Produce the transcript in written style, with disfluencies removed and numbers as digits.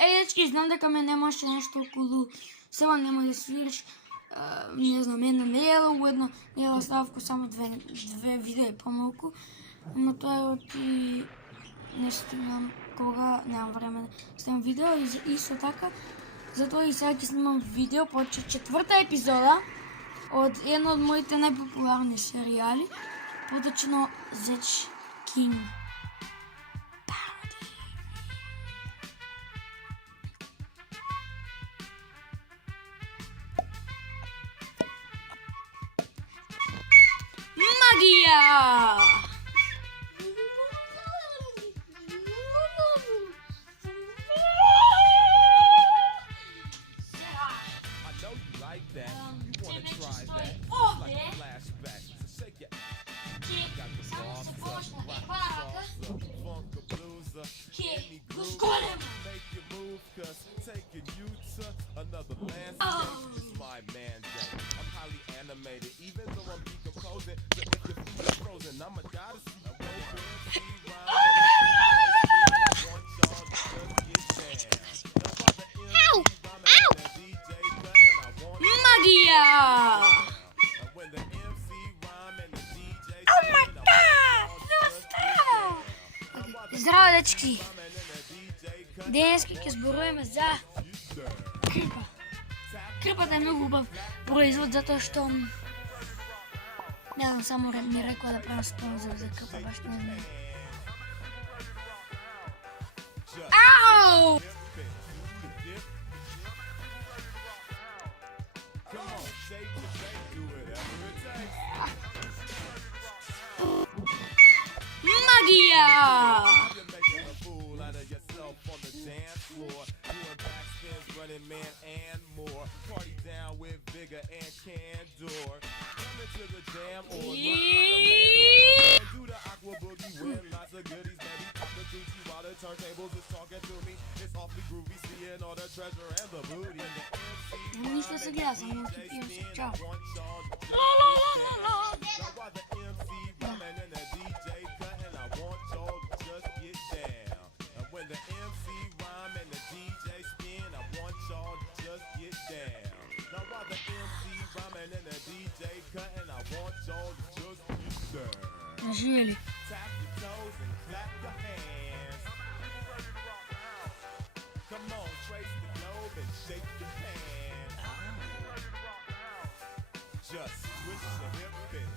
Дечки, знам дека ме немаше нешто околу села, нема да свириш. Не знам, една недела, у една недела ставко само две видеа и по-малку. Но тоа е оти не стигнам кога, немам време да снимам видео и исто така. Затоа и сега ќе снимам видео, поче четврта епизода од една од моите најпопуларни серијали, поточно Зеч Кинг. Магија! Another landscape is my mandate. I'm highly animated, even though I'm decomposing. If your feet are frozen, I'ma die to see you open. See rhyme and I want y'all to just get down. Now while the MC rhyming and the DJ cutting, I want Магија! and when the MC rhyme and the DJ Oh my spin, I god! want y'all to just get down. Здраво, дечки! Rhyming and the DJ cutting, Денес ќе зборуваме за крпа. Крпата е многу убав производ затоа што не знам, само ми рекла да правам спонзор за крпа, баш не знам. Ау! come on, shake the shake, do whatever it takes. Магија! You're making a fool out of yourself on the dance floor. Doing backspins, running man and more. Party down with vigor and candor. Coming to the jam or look like a man. And do the aqua boogie, win lots of goodies. Maybe pop the Gucci while the turntables is talking to me. It's awfully groovy, seeing all the treasure and the booty. And the MC Нищо се гледа, само кипирам се. Чао. want y'all to just Now while the MC rhyming and the DJ cutting, I want y'all to just get down. And when the MC rhyme and the DJ spin, I want y'all to just get down. Now while the MC rhyming and the DJ cutting, I want y'all to just get down. Наживели. Tap your toes and clap your hands. Come on, trace the globe and shake your hands. Just switch your hip and